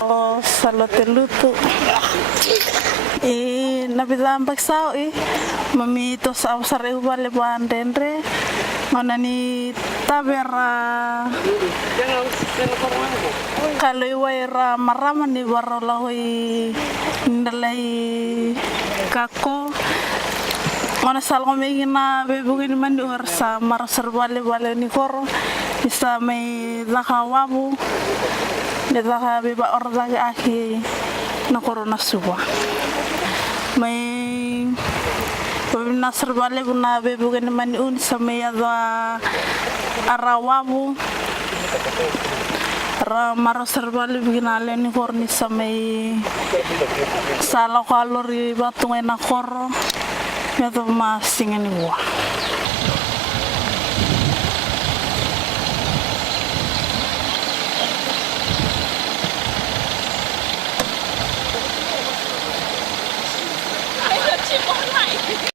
Oh, salote luto. Nabilang pagsao mamito sa usare ubale bandendre. Ngonani tabera. Kalau iwaira marama ni warola hoi ndalai kako. Ngona salgo megina bebugin mandi orsa marasar bale ni koro. Bisa may lakawabu. Desa beba orda ahi na corona suba may nasr bale buna bebu gen mani un samaya da arawabu ra marasar bale binale ni korni samay sala kalori batung na koro ya to masing ni wa